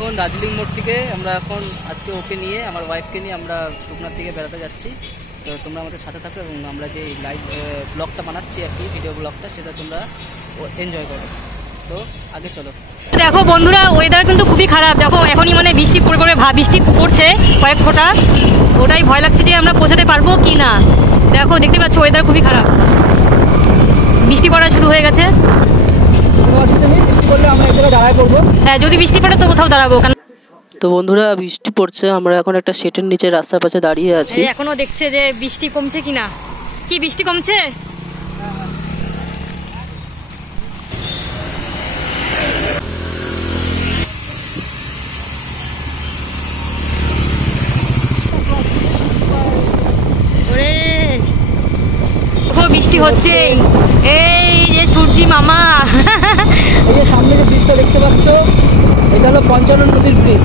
এখন দার্জিলিং মোড় থেকে আমরা এখন আজকে ওকে নিয়ে আমার ওয়াইফকে নিয়ে আমরা শুকনার দিকে বেড়াতে যাচ্ছি। তো তোমরা আমাদের সাথে থাকো এবং আমরা যে লাইভ ব্লগটা বানাচ্ছি আর কি, ভিডিও ব্লগটা, সেটা তোমরা এনজয় করো। তো আগে চলো। দেখো বন্ধুরা, ওয়েদার কিন্তু খুবই খারাপ। দেখো এখনই মানে বৃষ্টি পড়বে, বৃষ্টি পড়ছে কয়েক ফোঁটা। ওটাই ভয় লাগছে যে আমরা পৌঁছাতে পারবো কি না। দেখো দেখতে পাচ্ছ ওয়েদার খুবই খারাপ, বৃষ্টি পড়া শুরু হয়ে গেছে। হ্যাঁ, যদি বৃষ্টি পড়ে তো কোথাও দাঁড়াবো। তো বন্ধুরা বৃষ্টি পড়ছে, আমরা এখন একটা শেটের নিচে রাস্তার পাশে দাঁড়িয়ে আছি। এখনো দেখছে যে বৃষ্টি কমছে কিনা। কি বৃষ্টি কমছে? বৃষ্টি হচ্ছে, এই যে সূর্যি মামা। এই যে সামনে যে ব্রিজটা দেখতে পাচ্ছ, এটা হলো পঞ্চানন নদীর ব্রিজ।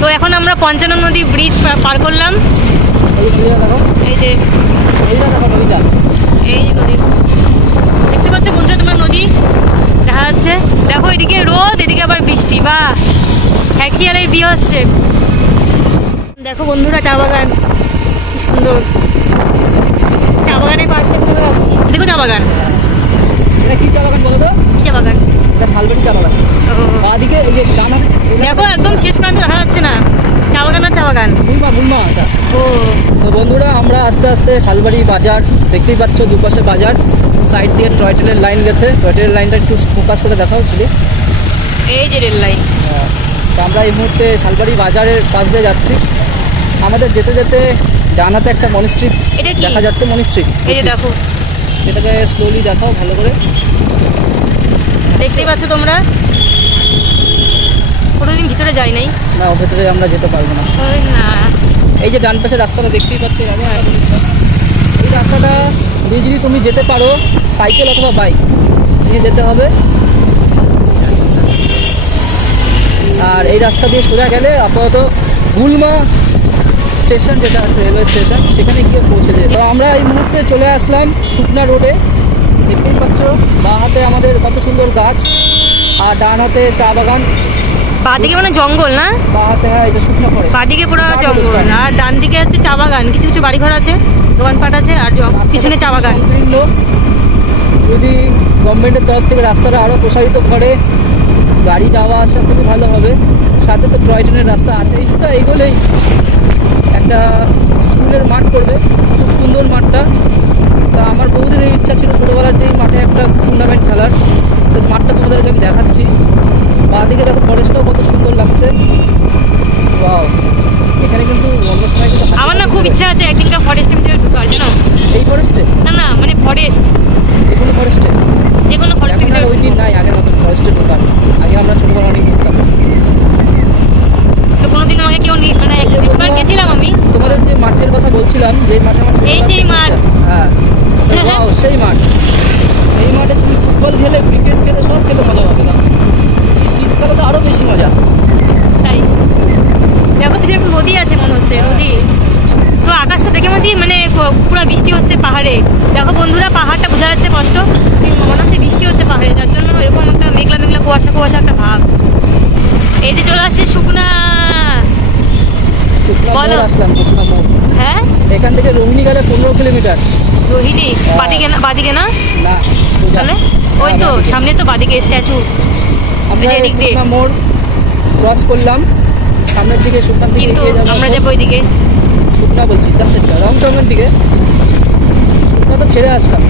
তো এখন আমরা পঞ্চানন নদী ব্রিজ পার করলাম। এই যে নদী দেখতে পাচ্ছ বন্ধুরা, তোমার নদী দেখা যাচ্ছে। দেখো এদিকে রোদ, এদিকে আবার বৃষ্টি। বা হ্যাকশিয়ালের বিয়ে হচ্ছে। দেখো বন্ধুরা চা বাগান, কি সুন্দর। চা বাগানের পাশ থেকে যাচ্ছি। দেখো চা বাগান। এটা কি চা বাগান বলো তো? কি চা বাগান? এটা শালবাড়ি চা বাগান। বাঁদিকে এই যে ডান হাতে দেখো একদম শেষ প্রান্ত দেখা যাচ্ছে না। চা বাগান আর চা বাগান। গুলমা এটা। ও তো বন্ধুরা আমরা আস্তে আস্তে শালবাড়ি বাজার দেখতেই পাচ্ছ, দুপাশে বাজার, সাইড দিয়ে টয় ট্রেনের লাইন গেছে। টয় ট্রেনের লাইনটা একটু ফোকাস করে দেখাও ছিল। এই যে রেল লাইন। তো আমরা এই মুহূর্তে শালবাড়ি বাজারের পাশ দিয়ে যাচ্ছি। আমাদের যেতে যেতে ডান হাতে একটা মনিস্ট্রি দেখা যাচ্ছে। মনিস্ট্রি এই যে দেখো, এটাকে স্লোলি দেখাও ভালো করে। দেখতেই পাচ্ছ তোমরা। কোনোদিন ভিতরে যাই নাই। না, ওর ভেতরে আমরা যেতে পারবো না। এই যে ডান পাশের রাস্তাটা দেখতেই পাচ্ছ, এই রাস্তাটা দিয়ে যদি তুমি যেতে পারো, সাইকেল অথবা বাইক নিয়ে যেতে হবে। আর এই রাস্তা দিয়ে সোজা গেলে আপাতত গুলমা স্টেশন যেটা আছে, রেলওয়ে স্টেশন, সেখানে গিয়ে পৌঁছে যায়। তো আমরা এই মুহূর্তে চলে আসলাম শুকনা রোডে। দেখতেই পাচ্ছ বাঁ হাতে আমাদের কত সুন্দর গাছ, আর ডান হাতে চা বাগান। বাঁদিকে মানে জঙ্গল না? বাঁ হাতে হ্যাঁ, এটা শুকনো পড়ে। বাঁদিকে পুরো জঙ্গল, আর ডান দিকে হচ্ছে চা বাগান। কিছু কিছু বাড়িঘর আছে, দোকানপাট আছে, আর পিছনে চা বাগান। যদি গভর্নমেন্টের তরফ থেকে রাস্তাটা আরও প্রসারিত করে, গাড়ি যাওয়া আসা খুবই ভালো হবে। সাথে তো টয় ট্রেনের রাস্তা আছে। এইটা এগোলেই একটা স্কুলের মাঠ পড়বে, খুব সুন্দর মাঠটা। তা আমার বহুদিনের ইচ্ছা ছিল ছোটোবেলার যেই মাঠে একটা টুর্নামেন্ট খেলার। তো মাঠটা তোমাদেরকে আমি দেখাচ্ছি। বাঁদিকে দেখো ফরেস্টটাও কত সুন্দর লাগছে। ওয়াও, এখানে কিন্তু অন্য সময় কিন্তু আমার না খুব ইচ্ছা আছে একদিনটা ফরেস্টের ভিতরে ঢোকার জন্য। এই ফরেস্টে? না মানে ফরেস্ট, যে কোনো ফরেস্টে, যে কোনো ফরেস্টের ভিতরে। ওই দিন নাই আগের মতন ফরেস্টে ঢোকার। আগে আমরা ছোটোবেলা অনেক ঢুকতাম। তো কোনোদিন আমাকে কেউ মানে একবার গেছিলাম আমি। তোমাদের যে মাঠের কথা বলছিলাম, যে মাঠে আমার এই সেই মাঠ। হ্যাঁ, সেই মাঠ। এই মাঠে তুমি ফুটবল খেলে, ক্রিকেট খেলে, সব খেলে মজা পাবে না। এই শীতকালে তো আরও বেশি মজা। তাই দেখো পিছনে একটা নদী আছে মনে হচ্ছে, নদী। তো আকাশটা দেখে মনে হচ্ছে মানে পুরো বৃষ্টি হচ্ছে পাহাড়ে। দেখো বন্ধুরা, পাহাড়টা বোঝা যাচ্ছে স্পষ্ট, মনে হচ্ছে বৃষ্টি হচ্ছে পাহাড়ে। যার জন্য এরকম একটা মেঘলা মেঘলা কুয়াশা একটা ভাব। এই যে চলে আসছে শুকনা। বলো। আসলাম শুকনা মোড়। হ্যাঁ, এখান থেকে রোহিণী গেলে 15 কিলোমিটার। রোহিণী বাদিকে না? না, তাহলে ওই তো সামনে তো বাদিকে স্ট্যাচু। আমরা শুকনা মোড় ক্রস করলাম, সামনের দিকে শুকনার দিকে কিন্তু আমরা যাবো ওইদিকে। শুকনা বলছি রংটংয়ের দিকে। শুকনা তো ছেড়ে আসলাম,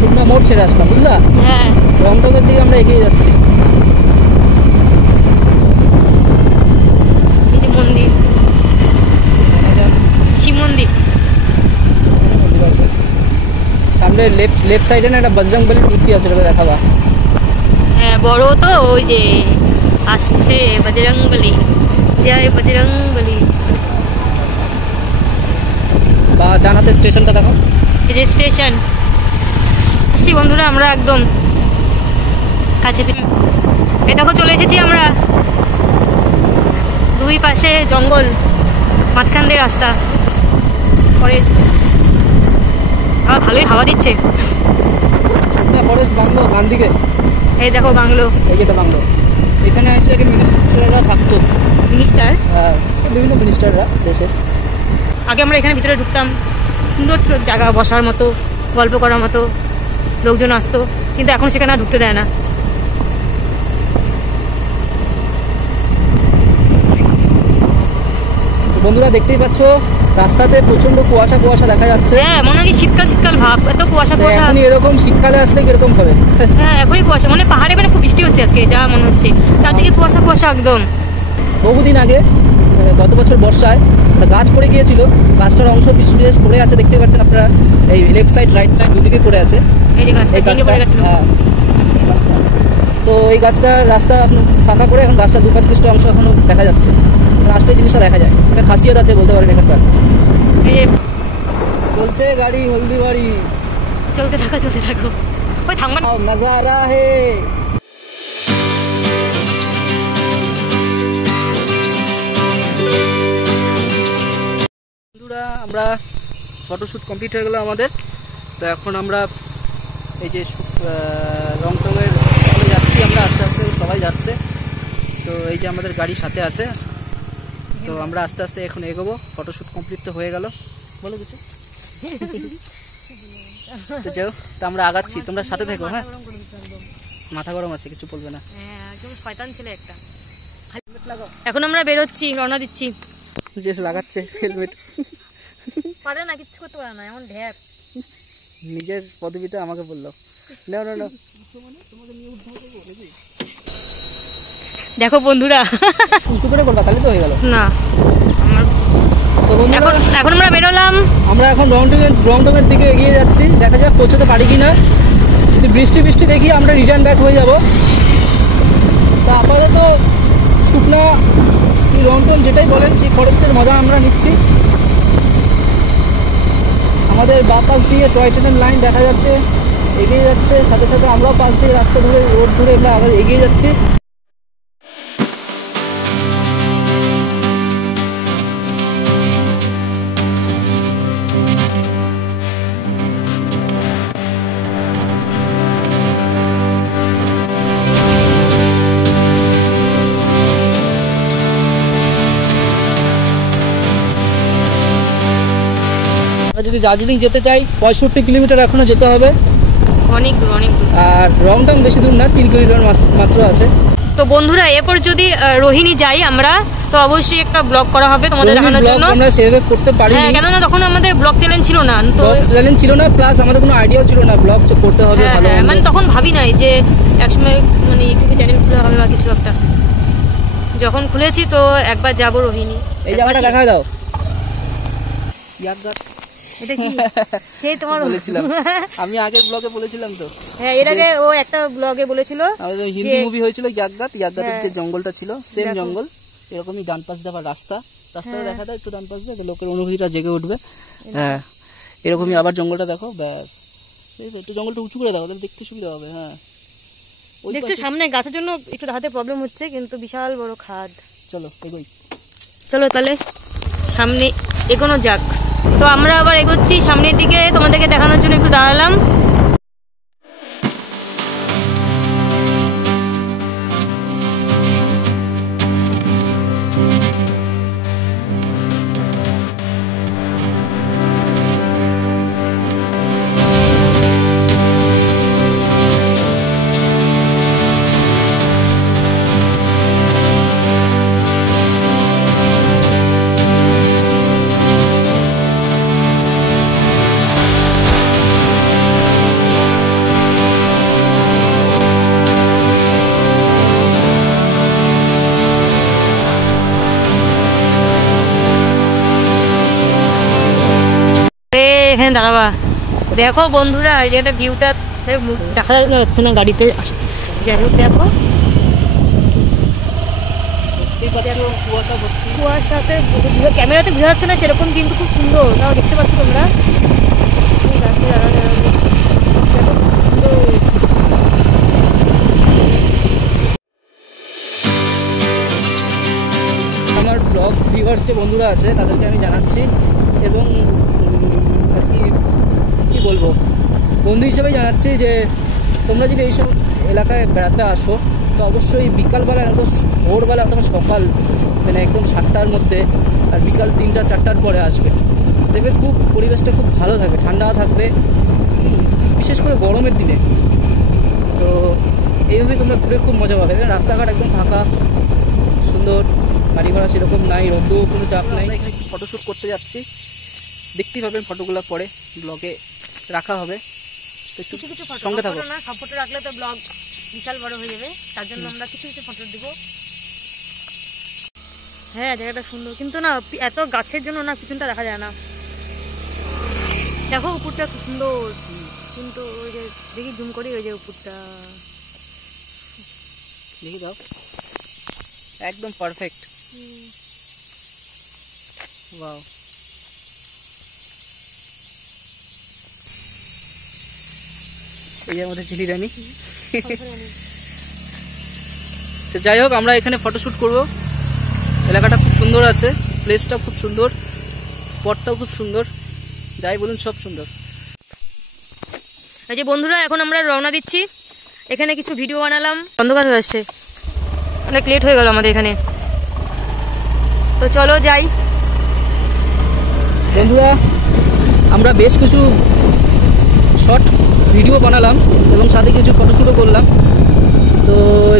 শুকনা মোড় ছেড়ে আসলাম, বুঝলা? হ্যাঁ, রংটংয়ের দিকে আমরা এগিয়ে যাচ্ছি। মন্দির, শিব মন্দির। সামনে লেফট সাইডে না একটা বজরংবলীর মূর্তি আছে, ওটা দেখাবা। হ্যাঁ, বড় তো ওই যে আসছে বজরংবলী। জয় বজরংবলী। বা ডান হাতের স্টেশনটা দেখো, এই যে স্টেশন। আসছি বন্ধুরা, আমরা একদম কাছে। এই দেখো চলে এসেছি আমরা। দুই পাশে জঙ্গল, মাঝখান দিয়ে রাস্তা, ফরেস্ট। ভালোই হাওয়া দিচ্ছে। ফরেস্ট বাংলো ডান দিকে। এই দেখো বাংলো, এই যেটা বাংলো, এখানে এসে আগে মিনিস্টাররা থাকতো। মিনিস্টার? হ্যাঁ, বিভিন্ন মিনিস্টাররা দেশের। আগে আমরা এখানে ভিতরে ঢুকতাম, সুন্দর ছিল জায়গা, বসার মতো, গল্প করার মতো, লোকজন আসতো, কিন্তু এখন সেখানে আর ঢুকতে দেয় না। বন্ধুরা দেখতেই পাচ্ছ রাস্তাতে প্রচন্ড কুয়াশা কুয়াশা দেখা যাচ্ছে। হ্যাঁ, মনে হয় শীতকাল শীতকাল ভাব, এত কুয়াশা কুয়াশা। এখনই এরকম, শীতকালে আসলে কিরকম হবে? হ্যাঁ, এখনই কুয়াশা, মানে পাহাড়ে মানে খুব বৃষ্টি হচ্ছে আজকে, যা মনে হচ্ছে চারদিকে কুয়াশা কুয়াশা একদম। বহুদিন আগে গত বছর বর্ষায় একটা গাছ পড়ে গিয়েছিল, গাছটার অংশ বিশেষ পড়ে আছে, দেখতে পাচ্ছেন আপনারা, এই লেফট সাইড রাইট সাইড দুদিকে পড়ে আছে। এই যে গাছটা ভেঙে পড়ে গেছিল। হ্যাঁ, তো এই গাছটার রাস্তা ফাঁকা করে এখন গাছটা 2-5 কিলোমিটার অংশ এখনো দেখা যাচ্ছে, রাস্তায় জিনিসটা দেখা যায়, এটা খাসিয়াত আছে বলতে পারেন এখানকার। এই যে চলছে গাড়ি হলদিবাড়ি, চলতে থাকো চলতে থাকো, ওই থামবা না। নজারা হে। বন্ধুরা আমরা ফটোশ্যুট কমপ্লিট হয়ে গেল আমাদের, তো এখন আমরা এই যে রংটংয়ের যাচ্ছি, আমরা আস্তে আস্তে সবাই যাচ্ছে, তো এই যে আমাদের গাড়ি সাথে আছে, তো আমরা আস্তে আস্তে এখন এগোবো। ফটোশ্যুট কমপ্লিট তো হয়ে গেল, বলো কিছু। তো যাও, তো আমরা আগাচ্ছি, তোমরা সাথে থেকো। হ্যাঁ, মাথা গরম আছে, কিছু বলবে না। একদম শয়তান ছেলে একটা। এখন আমরা বেরোচ্ছি, রওনা দিচ্ছি। যে লাগাচ্ছে হেলমেট, পারে না, কিচ্ছু করতে পারে না, এমন ঢ্যাপ। নিজের পদবিটা আমাকে বললো। না না না, দেখো বন্ধুরা, উঁচু করে করবা তাহলে তো হয়ে গেল না। তো বন্ধুরা এখন আমরা বেরোলাম, আমরা এখন রংটংয়ের দিকে এগিয়ে যাচ্ছি, দেখা যাক পৌঁছতে পারি কিনা। যদি বৃষ্টি বৃষ্টি দেখি আমরা রিটার্ন ব্যাক হয়ে যাব। তা আপাতত শুকনা কি রংটং যেটাই বলেন সেই ফরেস্টের মজা আমরা নিচ্ছি। আমাদের বা পাশ দিয়ে টয় ট্রেনের লাইন দেখা যাচ্ছে, এগিয়ে যাচ্ছে, সাথে সাথে আমরাও পাশ দিয়ে রাস্তা ধরে রোড ধরে আমরা আগে এগিয়ে যাচ্ছি। যদি দার্জিলিং যেতে চাই 65 কিলোমিটার এখনো যেতে হবে, অনেক দূর অনেক দূর। আর রংটং বেশি দূর না, 3 কিলোমিটার মাত্র আছে। তো বন্ধুরা এরপর যদি রোহিণী যাই আমরা, তো অবশ্যই একটা ব্লগ করা হবে তোমাদের দেখানোর জন্য। আমরা সেভাবে করতে পারি, হ্যাঁ, কেননা তখন আমাদের ব্লগ চ্যানেল ছিল না, তো চ্যানেল ছিল না, প্লাস আমাদের কোনো আইডিয়াও ছিল না ব্লগ করতে হবে। ভালো মানে তখন ভাবি নাই যে একসময় মানে ইউটিউবে চ্যানেল খুলে হবে বা কিছু একটা। যখন খুলেছি তো একবার যাবো রোহিণী। এই জায়গাটা দেখা দাও, ইয়াকগাত। এটা কি সেই তোমার বলেছিলাম আমি আগের ব্লগে বলেছিলাম তো। হ্যাঁ, এর আগে ও একটা ব্লগে বলেছিল, আমাদের হিন্দি মুভি হয়েছিল ইয়াকগাত, ইয়াকগাতের যে জঙ্গলটা ছিল সেম জঙ্গল, এরকমই ডান পাশ দিয়ে আবার রাস্তাটা দেখা দেয় একটু ডান পাশ দিয়ে, লোকের অনুভূতিটা জেগে উঠবে। হ্যাঁ, এরকমই আবার জঙ্গলটা দেখো, ব্যাস ঠিক আছে, একটু জঙ্গলটা উঁচু করে দাও তাহলে দেখতে সুবিধা হবে। হ্যাঁ, দেখছো সামনে গাছের জন্য একটু হাতে প্রবলেম হচ্ছে, কিন্তু বিশাল বড় খাদ। চলো এগোই, চলো তাহলে সামনে এগোনো যাক। তো আমরা আবার এগোচ্ছি সামনের দিকে, তোমাদেরকে দেখানোর জন্য একটু দাঁড়ালাম। এখানে দাঁড়াবা, দেখো বন্ধুরা এই যে একটা ভিউটা দেখা যাচ্ছে না গাড়িতে, যাই হোক দেখো কুয়াশাতে ক্যামেরাতে বোঝা যাচ্ছে না সেরকম, কিন্তু খুব সুন্দর, তাও দেখতে পাচ্ছ তোমরা গাছে আমার ব্লগ ভিউয়ার্স যে বন্ধুরা আছে তাদেরকে আমি জানাচ্ছি, এবং আর কি বলবো, বন্ধু হিসেবে জানাচ্ছি যে তোমরা যদি এইসব এলাকায় বেড়াতে আসো তো অবশ্যই বিকালবেলা এত ভোরবেলা অথবা সকাল মানে একদম 7টার মধ্যে আর বিকাল 3টা 4টার পরে আসবে, দেখবে খুব পরিবেশটা খুব ভালো থাকবে, ঠান্ডা থাকবে, বিশেষ করে গরমের দিনে। তো এইভাবে তোমরা ঘুরে খুব মজা পাবে। রাস্তাঘাট একদম ফাঁকা, সুন্দর, গাড়ি ঘোড়া সেরকম নাই, রোদও কোনো চাপ নাই। এখানে একটু ফটোশ্যুট করতে যাচ্ছি, দেখতেই পাবেন ফটোগুলো পরে ব্লগে রাখা হবে। তো একটু কিছু কিছু ফটো সঙ্গে থাকো না, সব ফটো রাখলে তো ব্লগ বিশাল বড় হয়ে যাবে, তার জন্য আমরা কিছু কিছু ফটো দিব। হ্যাঁ জায়গাটা সুন্দর, কিন্তু না এত গাছের জন্য না পিছনটা দেখা যায় না। দেখো উপরটা খুব সুন্দর, কিন্তু ওই যে দেখি জুম করি, ওই যে উপরটা দেখি দাও, একদম পারফেক্ট। ওয়াও, এই যে আমাদের ঝিলি রানী। যাই হোক, আমরা এখানে ফটোশ্যুট করব। এলাকাটা খুব সুন্দর আছে, প্লেসটাও খুব সুন্দর, স্পটটাও খুব সুন্দর, যাই বলুন সব সুন্দর। এই যে বন্ধুরা এখন আমরা রওনা দিচ্ছি, এখানে কিছু ভিডিও বানালাম, অন্ধকার হয়ে আসছে, অনেক লেট হয়ে গেল আমাদের এখানে, তো চলো যাই। বন্ধুরা আমরা বেশ কিছু শর্ট ভিডিও বানালাম এবং সাথে কিছু ফটোশ্যুটও করলাম। তো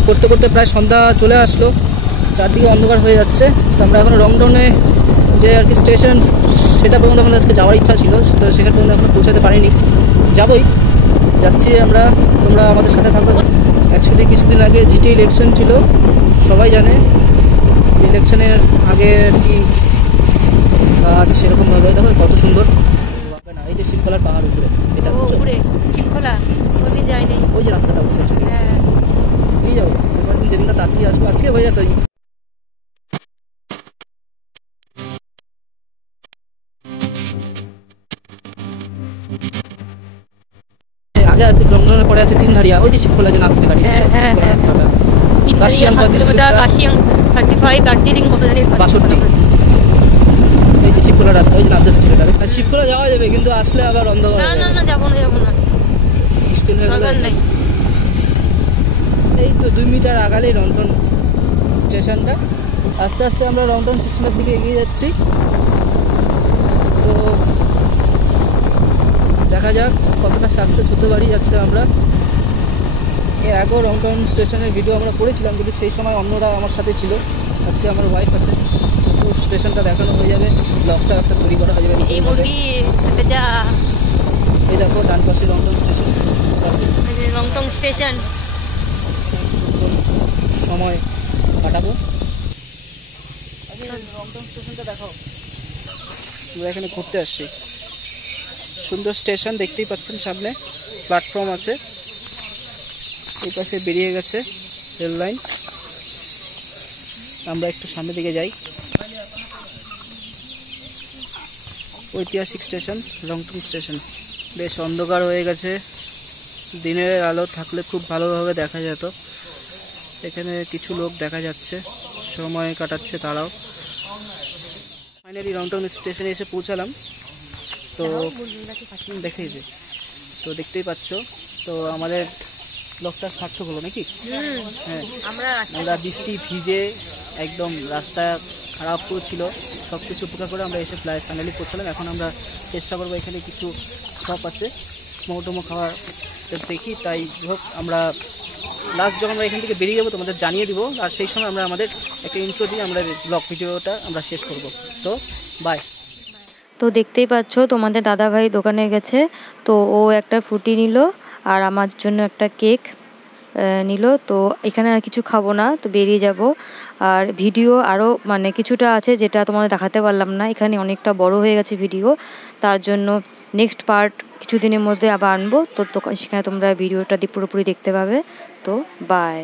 করতে করতে প্রায় সন্ধ্যা চলে আসলো, চারদিকে অন্ধকার হয়ে যাচ্ছে। তো আমরা এখন রংডনে যে আর কি স্টেশন, সেটা পর্যন্ত আমাদের আজকে যাওয়ার ইচ্ছা ছিল, তো সেখানে পর্যন্ত এখনো পৌঁছাতে পারিনি, যাচ্ছি আমরা, তোমরা আমাদের সাথে থাকো। অ্যাকচুয়ালি কিছুদিন আগে জিটি ইলেকশন ছিল, সবাই জানে। ইলেকশনের আগে আর কি গাছ সেরকমভাবে দেখো কত সুন্দর না, এই যে শিবখোলার পাহাড় উপরে, এটা উপরে শিবখোলা কোনদিন যায়নি, ওই যে রাস্তাটা উপরে চলে গেছে, এই যাবো এবার দিন, যেদিনটা তাড়াতাড়ি আসবো, আজকে হয়ে যেত। আগে আছে রংডনের, পরে আছে তিনধারিয়া, ওই যে শিবখোলা যে নামছে গাড়ি, কাশিয়াং 35, দার্জিলিং কত জানি 62, এই যে শিবখোলা রাস্তা, ওই যে নামতে ছেলেটা। আর শিবখোলা যাওয়া যাবে, কিন্তু আসলে আবার অন্ধকার। না যাবো না মুশকিল হয়ে গেল। এই তো 2 মিটার আগালেই রংটন স্টেশনটা। আস্তে আস্তে আমরা রংটন স্টেশনের দিকে এগিয়ে যাচ্ছি। তো দেখা যাক কতটা সাকসেস হতে পারি আজকে আমরা। এর আগেও রংটন স্টেশনের ভিডিও আমরা করেছিলাম, কিন্তু সেই সময় অন্যরা আমার সাথে ছিল, আজকে আমার ওয়াইফ আছে, তো স্টেশনটা দেখানো হয়ে যাবে, ব্লগটা একটা তৈরি করা হয়ে যাবে। এই মুরগি যা, এই দেখো ডান পাশে রংটন স্টেশন, রংটং স্টেশন, সময় কাটাবো। রংটন স্টেশনটা দেখাও, আমরা এখানে ঘুরতে আসছি, সুন্দর স্টেশন দেখতেই পাচ্ছেন, সামনে প্ল্যাটফর্ম আছে, এই পাশে বেরিয়ে গেছে রেল লাইন। আমরা একটু সামনের দিকে যাই। ঐতিহাসিক স্টেশন রংটং স্টেশন, বেশ অন্ধকার হয়ে গেছে, দিনের আলো থাকলে খুব ভালোভাবে দেখা যেত। এখানে কিছু লোক দেখা যাচ্ছে, সময় কাটাচ্ছে তারাও। ফাইনালি রংটং স্টেশনে এসে পৌঁছালাম। তো দেখেইছে, তো দেখতেই পাচ্ছ, তো আমাদের ব্লগটা সার্থক হলো নাকি? হ্যাঁ, আমরা বৃষ্টি ভিজে একদম রাস্তা খারাপ ছিল, সব কিছু উপেক্ষা করে আমরা এসে ফাইনালি পৌঁছালাম। এখন আমরা চেষ্টা করবো, এখানে কিছু শপ আছে মোমো খাওয়ার দেখি, তাই হোক আমরা লাস্ট যখন আমরা এখান থেকে বেরিয়ে যাবো তোমাদের জানিয়ে দিব, আর সেই সময় আমরা আমাদের একটা ইন্ট্রো দিয়ে আমরা ব্লগ ভিডিওটা আমরা শেষ করব। তো বাই। তো দেখতেই পাচ্ছ তোমাদের দাদাভাই দোকানে গেছে, তো ও একটা ফ্রুটি নিল আর আমার জন্য একটা কেক নিল। তো এখানে আর কিছু খাবো না, তো বেরিয়ে যাব। আর ভিডিও আরও মানে কিছুটা আছে যেটা তোমাদের দেখাতে পারলাম না, এখানে অনেকটা বড় হয়ে গেছে ভিডিও, তার জন্য নেক্সট পার্ট কিছুদিনের মধ্যে আবার আনবো। তো সেখানে তোমরা ভিডিওটা পুরোপুরি দেখতে পাবে। তো বাই।